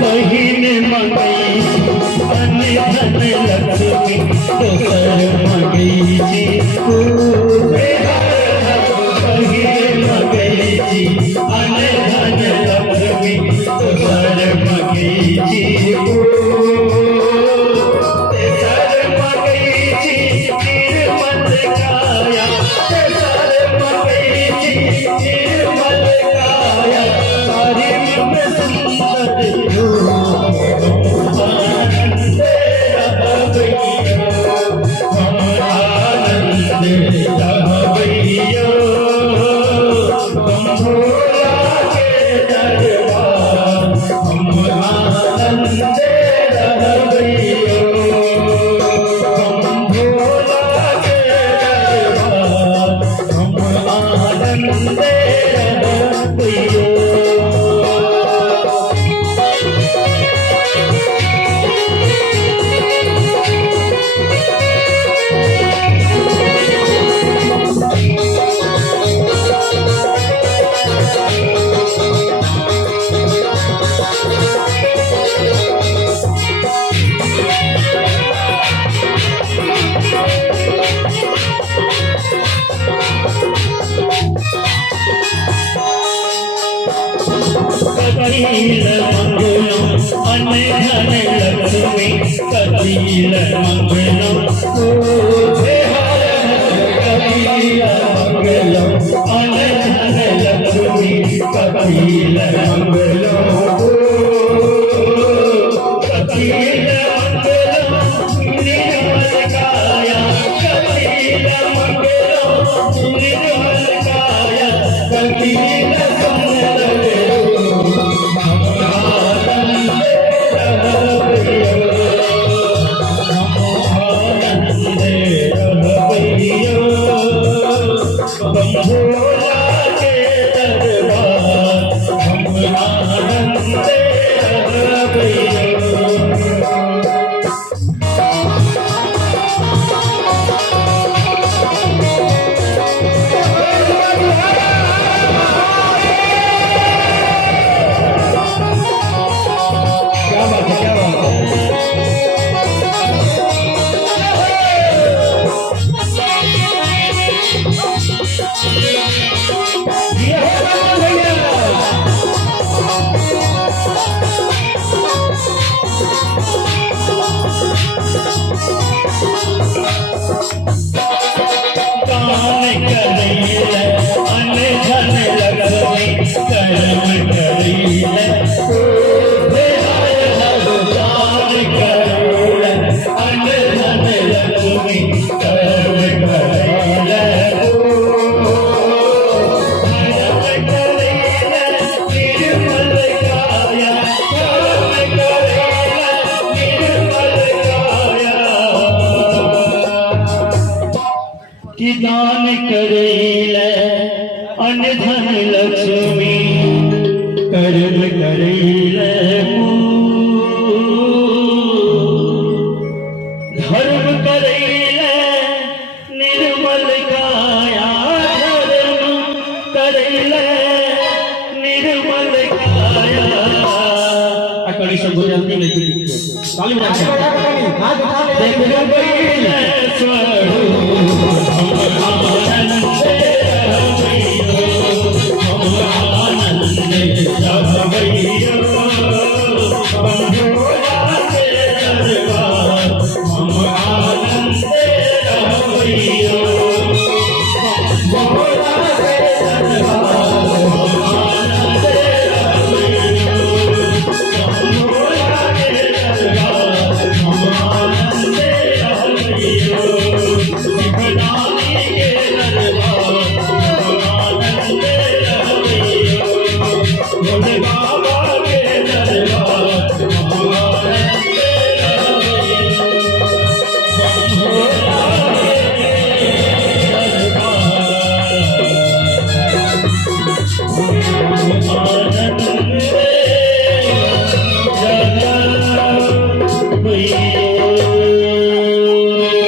बहिन मंगई अन धन लक्ष्मी दोसर मंगई जी बहिन मंगई जी अन धन लक्ष्मी दोसर मंगई जी तेसर मंगई जी निर्मल काया तेसर मंगई जी निर्मल काया सारी में सुंदर कबीर मंगलम अन धन लक्ष्मी कबीर मंगलम कबीर मंगलम अन धन लक्ष्मी कबीर मंगलम कबीर मंगलम निर्मल काया कबीर मंगलम निर्मल काया कबीर दान करेले अन धन लक्ष्मी कर्म करेले धर्म करेले निर्मल काया धर्म करेले निर्मल काया अकड़ी सब जल्दी नहीं ताली बजा देख लो स्वरूप